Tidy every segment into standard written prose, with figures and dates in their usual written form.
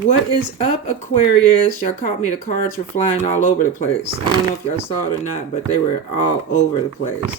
What is up, Aquarius? Y'all caught me. The cards were flying all over the place. I don't know if y'all saw it or not, but they were all over the place.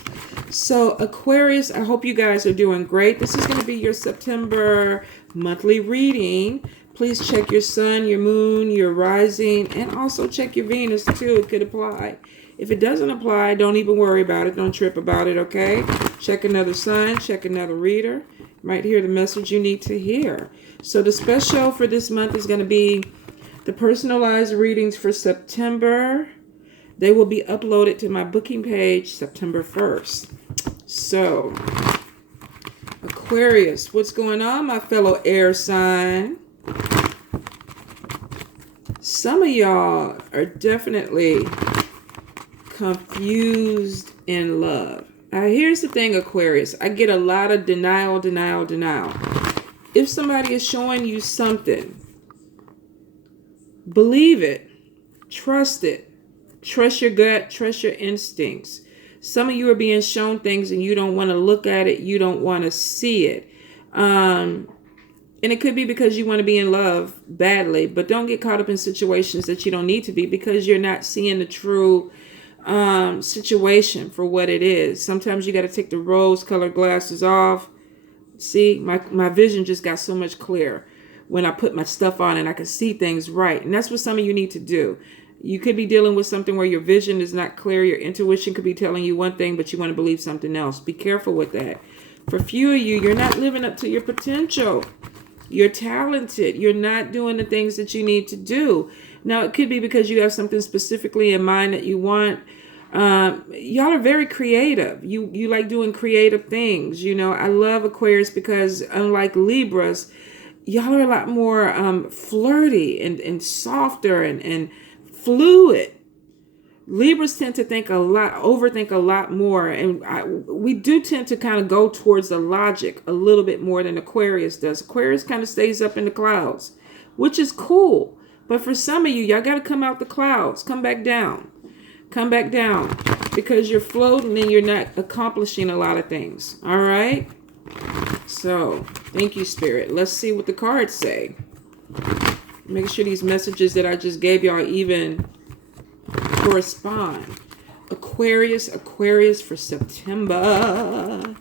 So, Aquarius, I hope you guys are doing great. This is going to be your September monthly reading. Please check your sun, your moon, your rising, and also check your Venus too. It could apply. If it doesn't apply, don't even worry about it. Don't trip about it, okay? Check another sign, check another reader. You might hear the message you need to hear. So the special for this month is going to be the personalized readings for September. They will be uploaded to my booking page September 1st. So, Aquarius, what's going on, my fellow air sign? Some of y'all are definitely confused in love. Here's the thing, Aquarius. I get a lot of denial. If somebody is showing you something, believe it. Trust it. Trust your gut. Trust your instincts. Some of you are being shown things and you don't want to look at it. You don't want to see it. And it could be because you want to be in love badly. But don't get caught up in situations that you don't need to be because you're not seeing the true situation for what it is. Sometimes you got to take the rose-colored glasses off. See, my vision just got so much clearer when I put my stuff on and I can see things right. And that's what some of you need to do. You could be dealing with something where your vision is not clear. Your intuition could be telling you one thing, but you want to believe something else. Be careful with that. For few of you, you're not living up to your potential. You're talented. You're not doing the things that you need to do. Now, it could be because you have something specifically in mind that you want. Y'all are very creative. You like doing creative things. You know, I love Aquarius because unlike Libras, y'all are a lot more flirty and softer and fluid. Libras tend to overthink a lot more. And we do tend to kind of go towards the logic a little bit more than Aquarius does. Aquarius kind of stays up in the clouds, which is cool. But for some of you, y'all got to come out the clouds. Come back down. Come back down because you're floating and you're not accomplishing a lot of things. All right. So thank you, Spirit. Let's see what the cards say. Make sure these messages that I just gave y'all even correspond. Aquarius for September.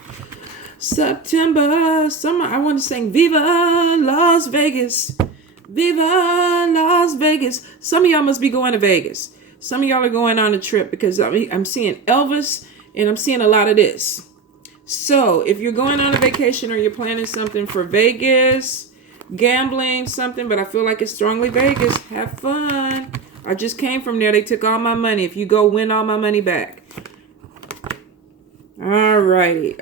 Summer. I want to sing Viva Las Vegas. Viva Las Vegas. Some of y'all must be going to Vegas. Some of y'all are going on a trip because I'm seeing Elvis and I'm seeing a lot of this. So if you're going on a vacation or you're planning something for Vegas, gambling, something, but I feel like it's strongly Vegas, have fun. I just came from there. They took all my money. If you go, win all my money back. All righty.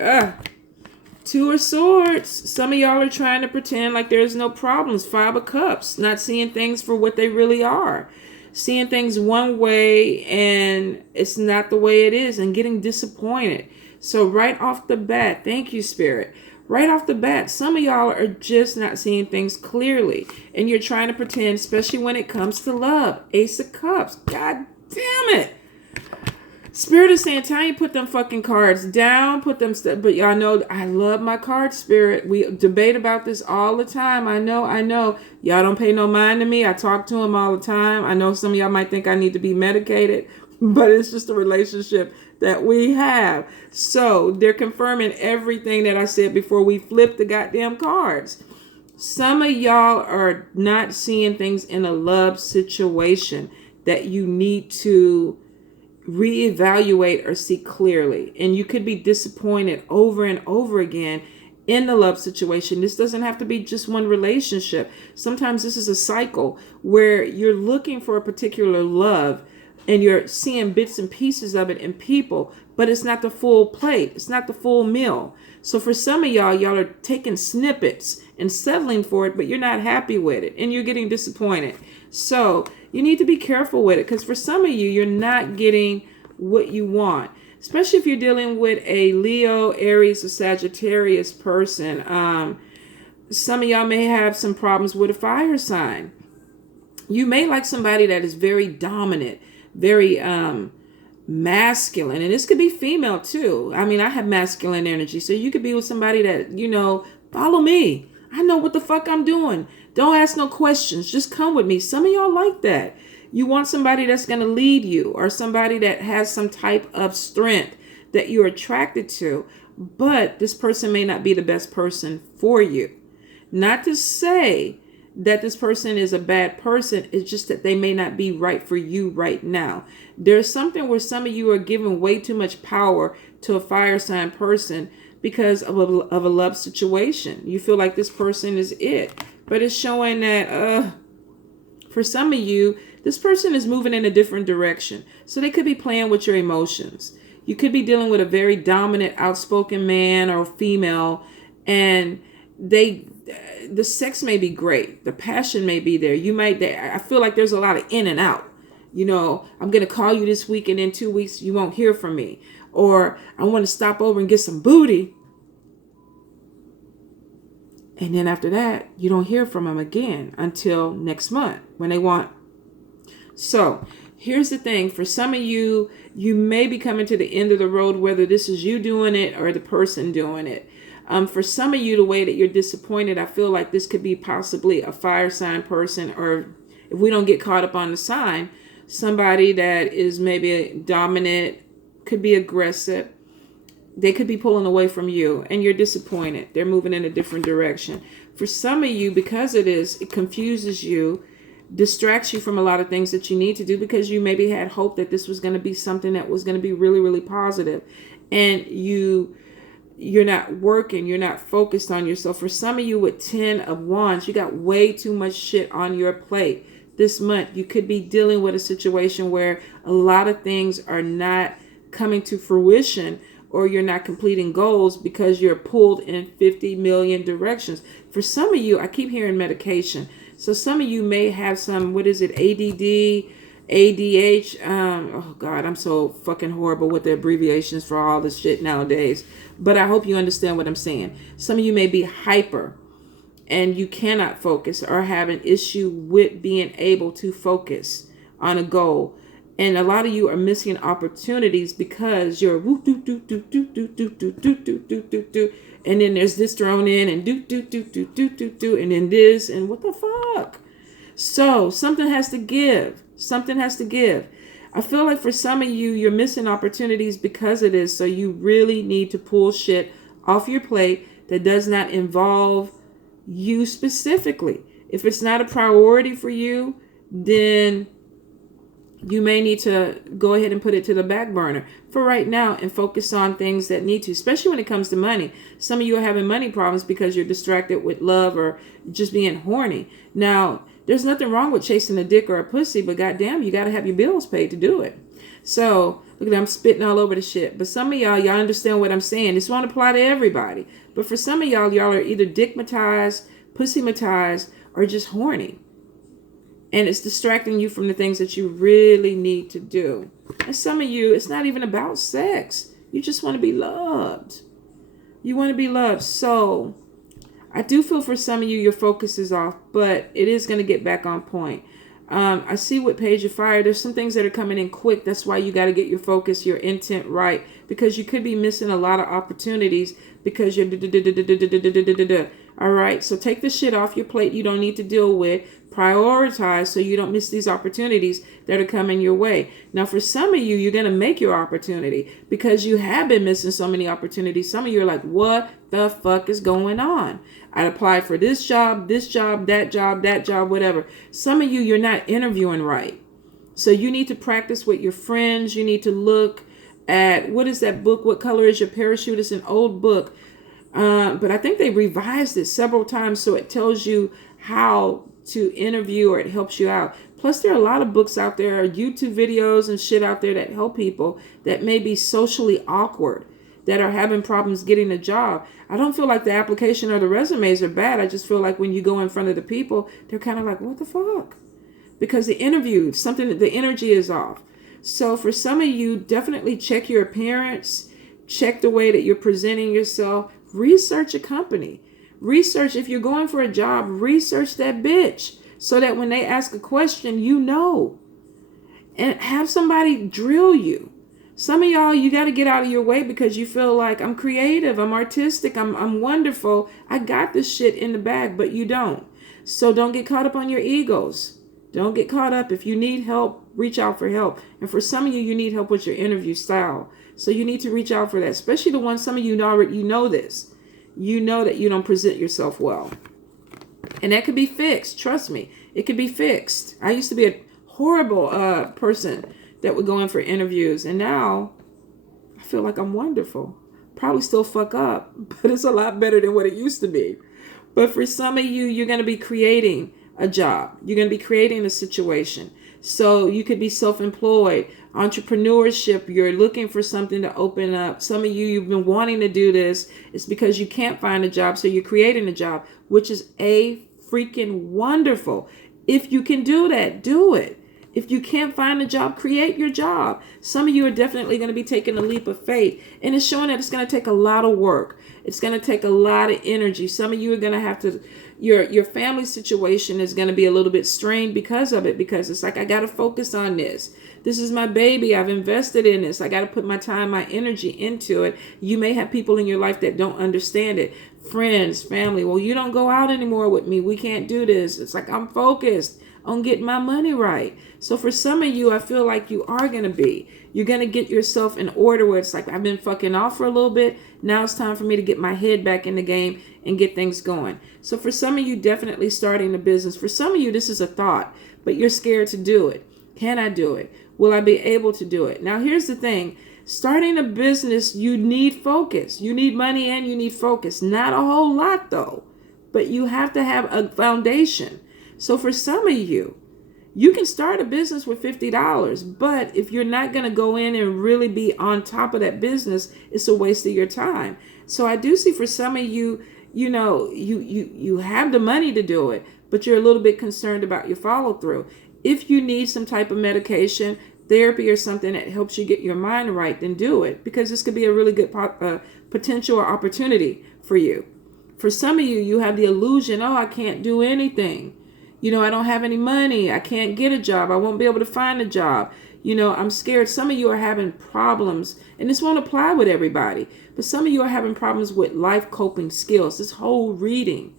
Two of Swords. Some of y'all are trying to pretend like there's no problems. Five of Cups. Not seeing things for what they really are. Seeing things one way and it's not the way it is and getting disappointed. So right off the bat, thank you, Spirit. Right off the bat, some of y'all are just not seeing things clearly. And you're trying to pretend, especially when it comes to love. Ace of Cups. God damn it. Spirit is saying, Tanya, put them fucking cards down. But y'all know I love my card, Spirit. We debate about this all the time. I know. Y'all don't pay no mind to me. I talk to him all the time. I know some of y'all might think I need to be medicated, but it's just a relationship that we have. So they're confirming everything that I said before we flipped the goddamn cards. Some of y'all are not seeing things in a love situation that you need to reevaluate or see clearly. And you could be disappointed over and over again in the love situation. This doesn't have to be just one relationship. Sometimes this is a cycle where you're looking for a particular love and you're seeing bits and pieces of it in people, but it's not the full plate. It's not the full meal. So for some of y'all are taking snippets and settling for it, but you're not happy with it and you're getting disappointed. So you need to be careful with it because for some of you, you're not getting what you want, especially if you're dealing with a Leo, Aries, or Sagittarius person. Some of y'all may have some problems with a fire sign. You may like somebody that is very dominant, very masculine, and this could be female too. I mean, I have masculine energy, so you could be with somebody that, follow me. I know what the fuck I'm doing. Don't ask no questions. Just come with me. Some of y'all like that. You want somebody that's going to lead you, or somebody that has some type of strength that you're attracted to. But this person may not be the best person for you. Not to say that this person is a bad person. It's just that they may not be right for you right now. There's something where some of you are giving way too much power to a fire sign person because of a love situation. You feel like this person is it. But it's showing that for some of you, this person is moving in a different direction. So they could be playing with your emotions. You could be dealing with a very dominant, outspoken man or female, and the sex may be great. The passion may be there. I feel like there's a lot of in and out. I'm going to call you this week, and in 2 weeks, you won't hear from me. Or I want to stop over and get some booty. And then after that, you don't hear from them again until next month when they want. So here's the thing. For some of you, you may be coming to the end of the road, whether this is you doing it or the person doing it. For some of you, the way that you're disappointed, I feel like this could be possibly a fire sign person, or if we don't get caught up on the sign, somebody that is maybe dominant, could be aggressive. They could be pulling away from you and you're disappointed. They're moving in a different direction. For some of you, because it confuses you, distracts you from a lot of things that you need to do, because you maybe had hope that this was going to be something that was going to be really, really positive. And you're not working. You're not focused on yourself. For some of you with 10 of Wands, you got way too much shit on your plate. This month, you could be dealing with a situation where a lot of things are not coming to fruition, or you're not completing goals because you're pulled in 50 million directions. For some of you, I keep hearing medication. So some of you may have some, ADD, ADH. Oh God, I'm so fucking horrible with the abbreviations for all this shit nowadays. But I hope you understand what I'm saying. Some of you may be hyper and you cannot focus, or have an issue with being able to focus on a goal. And a lot of you are missing opportunities because you're whoop, do, do, do, do, do, do, do, do, do, do, do, do. And then there's this thrown in, and do, do, do, do, do, do, do, and then this, and what the fuck? So something has to give. Something has to give. I feel like for some of you, you're missing opportunities because of this. So you really need to pull shit off your plate that does not involve you specifically. If it's not a priority for you, then you may need to go ahead and put it to the back burner for right now and focus on things that need to, especially when it comes to money. Some of you are having money problems because you're distracted with love or just being horny. Now, there's nothing wrong with chasing a dick or a pussy, but goddamn, you got to have your bills paid to do it. So, look at that, I'm spitting all over the shit. But some of y'all understand what I'm saying. This won't apply to everybody. But for some of y'all are either dickmatized, pussymatized, or just horny. And it's distracting you from the things that you really need to do. And some of you, it's not even about sex. You just want to be loved. You want to be loved. So I do feel for some of you, your focus is off, but it is going to get back on point. I see with Page of Fire, there's some things that are coming in quick. That's why you got to get your focus, your intent right, because you could be missing a lot of opportunities because you're all right. So take the shit off your plate you don't need to deal with. Prioritize so you don't miss these opportunities that are coming your way. Now, for some of you, you're going to make your opportunity because you have been missing so many opportunities. Some of you are like, what the fuck is going on? I applied for this job, that job, whatever. Some of you, you're not interviewing right. So you need to practice with your friends. You need to look at, what is that book? What Color is Your Parachute? It's an old book. But I think they revised it several times so it tells you how to interview, or it helps you out. Plus, there are a lot of books out there, YouTube videos and shit out there that help people that may be socially awkward, that are having problems getting a job. I don't feel like the application or the resumes are bad. I just feel like when you go in front of the people, they're kind of like, what the fuck? Because the interview, the energy is off. So for some of you, definitely check your appearance, check the way that you're presenting yourself, research a company. Research, if you're going for a job, research that bitch so that when they ask a question, you know. And have somebody drill you. Some of y'all, you got to get out of your way because you feel like I'm creative, I'm artistic, I'm wonderful. I got this shit in the bag, but you don't. So don't get caught up on your egos. Don't get caught up. If you need help, reach out for help. And for some of you, you need help with your interview style. So you need to reach out for that, especially the ones, some of you already, you know this. You know that you don't present yourself well. And that could be fixed. Trust me, it could be fixed. I used to be a horrible person that would go in for interviews. And now I feel like I'm wonderful. Probably still fuck up, but it's a lot better than what it used to be. But for some of you, you're going to be creating a job. You're going to be creating a situation. So you could be self-employed, entrepreneurship. You're looking for something to open up. Some of you, you've been wanting to do this. It's because you can't find a job. So you're creating a job, which is a freaking wonderful. If you can do that, do it. If you can't find a job, create your job. Some of you are definitely going to be taking a leap of faith. And it's showing that it's going to take a lot of work. It's going to take a lot of energy. Some of you are going to have to, your family situation is going to be a little bit strained because of it. Because it's like, I got to focus on this. This is my baby. I've invested in this. I got to put my time, my energy into it. You may have people in your life that don't understand it. Friends, family. Well, you don't go out anymore with me. We can't do this. It's like, I'm focused on getting my money right. So for some of you, I feel like you are going to be. You're going to get yourself in order where it's like, I've been fucking off for a little bit. Now it's time for me to get my head back in the game and get things going. So for some of you, definitely starting a business. For some of you, this is a thought, but you're scared to do it. Can I do it? Will I be able to do it? Now, here's the thing. Starting a business, you need focus. You need money and you need focus. Not a whole lot, though, but you have to have a foundation. So for some of you, you can start a business with $50, but if you're not going to go in and really be on top of that business, it's a waste of your time. So I do see for some of you, you know, you have the money to do it, but you're a little bit concerned about your follow through. If you need some type of medication, therapy, or something that helps you get your mind right, then do it, because this could be a really good potential or opportunity for you. For some of you, you have the illusion, oh, I can't do anything. You know, I don't have any money. I can't get a job. I won't be able to find a job. You know, I'm scared. Some of you are having problems, and this won't apply with everybody, but some of you are having problems with life coping skills. This whole reading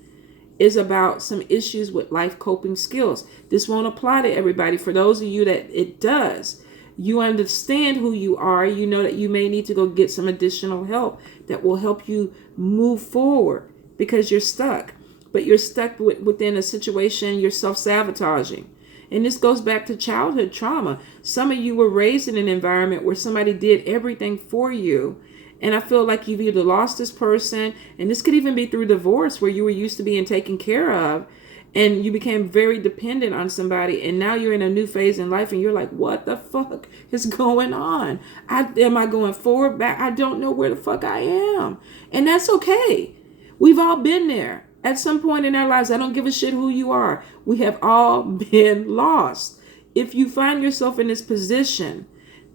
is about some issues with life coping skills. This won't apply to everybody. For those of you that it does, you understand who you are. You know that you may need to go get some additional help that will help you move forward because you're stuck. But you're stuck within a situation, you're self-sabotaging. And this goes back to childhood trauma. Some of you were raised in an environment where somebody did everything for you. And I feel like you've either lost this person, and this could even be through divorce, where you were used to being taken care of, and you became very dependent on somebody, and now you're in a new phase in life, and you're like, what the fuck is going on? Am I going forward, back? I don't know where the fuck I am. And that's okay. We've all been there. At some point in our lives, I don't give a shit who you are. We have all been lost. If you find yourself in this position,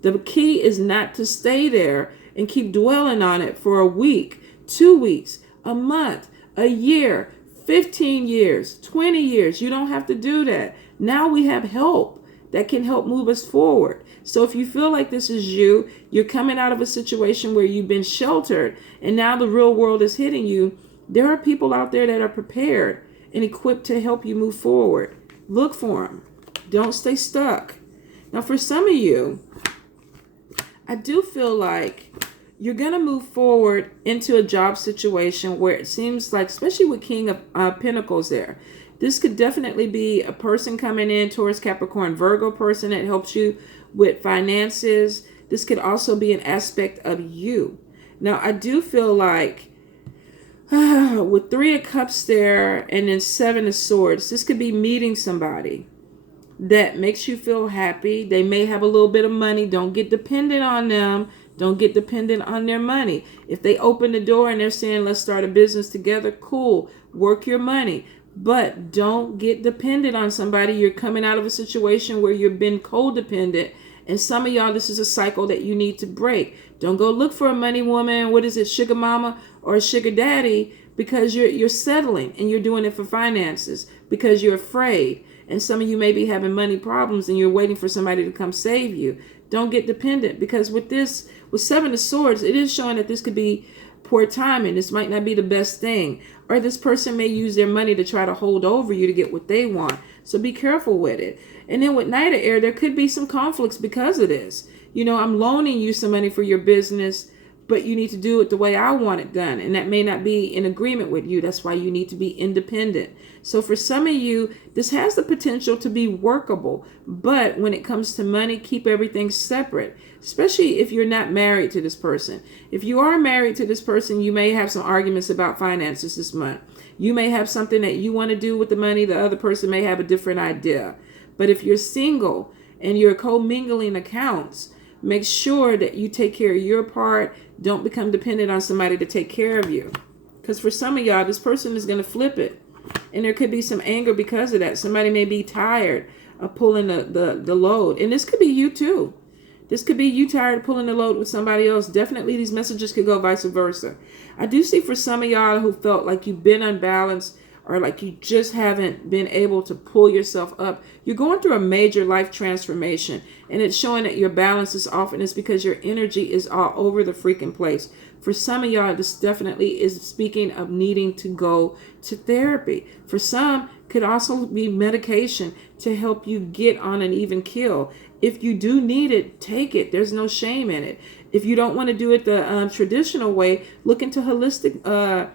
the key is not to stay there and keep dwelling on it for a week, 2 weeks, a month, a year, 15 years, 20 years. You don't have to do that. Now we have help that can help move us forward. So if you feel like this is you, you're coming out of a situation where you've been sheltered and now the real world is hitting you, there are people out there that are prepared and equipped to help you move forward. Look for them. Don't stay stuck. Now, for some of you, I do feel like you're going to move forward into a job situation where it seems like, especially with King of Pentacles there, this could definitely be a person coming in towards Capricorn, Virgo person that helps you with finances. This could also be an aspect of you. Now, I do feel like with 3 of Cups there and then 7 of Swords, this could be meeting somebody that makes you feel happy. They may have a little bit of money. Don't get dependent on them. Don't get dependent on their money. If they open the door and they're saying, let's start a business together, cool. Work your money. But don't get dependent on somebody. You're coming out of a situation where you've been codependent. And some of y'all, this is a cycle that you need to break. Don't go look for a money woman. What is it, sugar mama or a sugar daddy? Because you're settling and you're doing it for finances because you're afraid. And some of you may be having money problems and you're waiting for somebody to come save you. Don't get dependent, because with Seven of Swords, it is showing that this could be poor timing. This might not be the best thing. Or this person may use their money to try to hold over you to get what they want. So be careful with it. And then with Knight of Air, there could be some conflicts because of this. I'm loaning you some money for your business, but you need to do it the way I want it done. And that may not be in agreement with you. That's why you need to be independent. So for some of you, this has the potential to be workable. But when it comes to money, keep everything separate, especially if you're not married to this person. If you are married to this person, you may have some arguments about finances this month. You may have something that you want to do with the money. The other person may have a different idea. But if you're single and you're co-mingling accounts, make sure that you take care of your part. Don't become dependent on somebody to take care of you. Because for some of y'all, this person is going to flip it. And there could be some anger because of that. Somebody may be tired of pulling the load. And this could be you too. This could be you tired of pulling the load with somebody else. Definitely these messages could go vice versa. I do see for some of y'all who felt like you've been unbalanced, or like you just haven't been able to pull yourself up, you're going through a major life transformation. And it's showing that your balance is off, and it's because your energy is all over the freaking place. For some of y'all, this definitely is speaking of needing to go to therapy. For some, could also be medication to help you get on an even keel. If you do need it, take it. There's no shame in it. If you don't want to do it the traditional way, look into holistic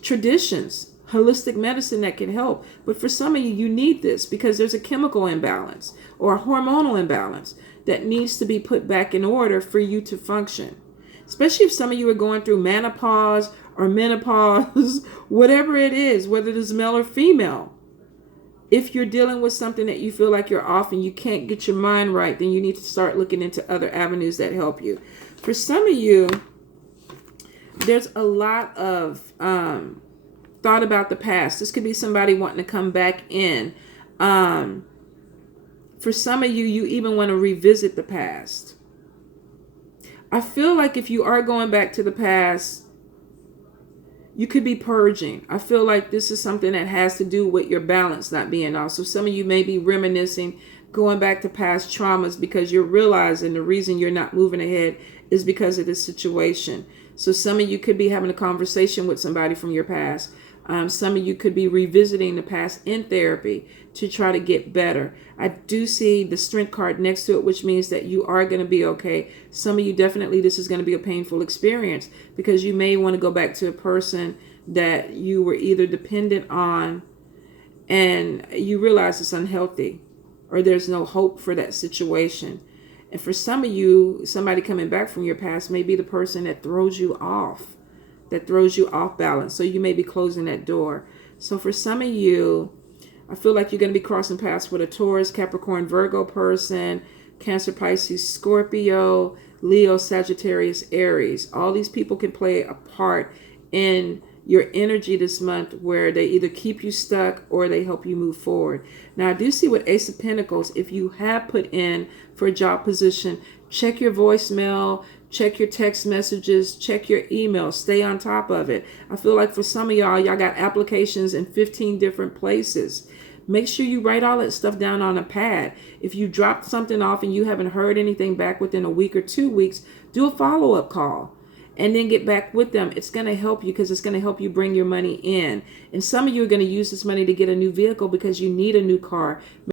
traditions. Holistic medicine that can help. But for some of you, you need this because there's a chemical imbalance or a hormonal imbalance that needs to be put back in order for you to function. Especially if some of you are going through menopause or menopause, whatever it is, whether it is male or female. If you're dealing with something that you feel like you're off and you can't get your mind right, then you need to start looking into other avenues that help you. For some of you, there's a lot of thought about the past. This could be somebody wanting to come back in. For some of you, you even want to revisit the past. I feel like if you are going back to the past, you could be purging. I feel like this is something that has to do with your balance not being off. So some of you may be reminiscing, going back to past traumas because you're realizing the reason you're not moving ahead is because of this situation. So some of you could be having a conversation with somebody from your past. Some of you could be revisiting the past in therapy to try to get better. I do see the Strength card next to it, which means that you are going to be okay. Some of you, definitely, this is going to be a painful experience because you may want to go back to a person that you were either dependent on and you realize it's unhealthy or there's no hope for that situation. And for some of you, somebody coming back from your past may be the person that throws you off balance. So you may be closing that door. So for some of you, I feel like you're going to be crossing paths with a Taurus, Capricorn, Virgo person, Cancer, Pisces, Scorpio, Leo, Sagittarius, Aries. All these people can play a part in your energy this month where they either keep you stuck or they help you move forward. Now, I do see with Ace of Pentacles, if you have put in for a job position, check your voicemail, check your text messages, check your email, stay on top of it. I feel like for some of y'all got applications in 15 different places. Make sure you write all that stuff down on a pad. If you dropped something off and you haven't heard anything back within a week or 2 weeks, do a follow-up call and then get back with them. It's going to help you because it's going to help you bring your money in. And some of you are going to use this money to get a new vehicle because you need a new car.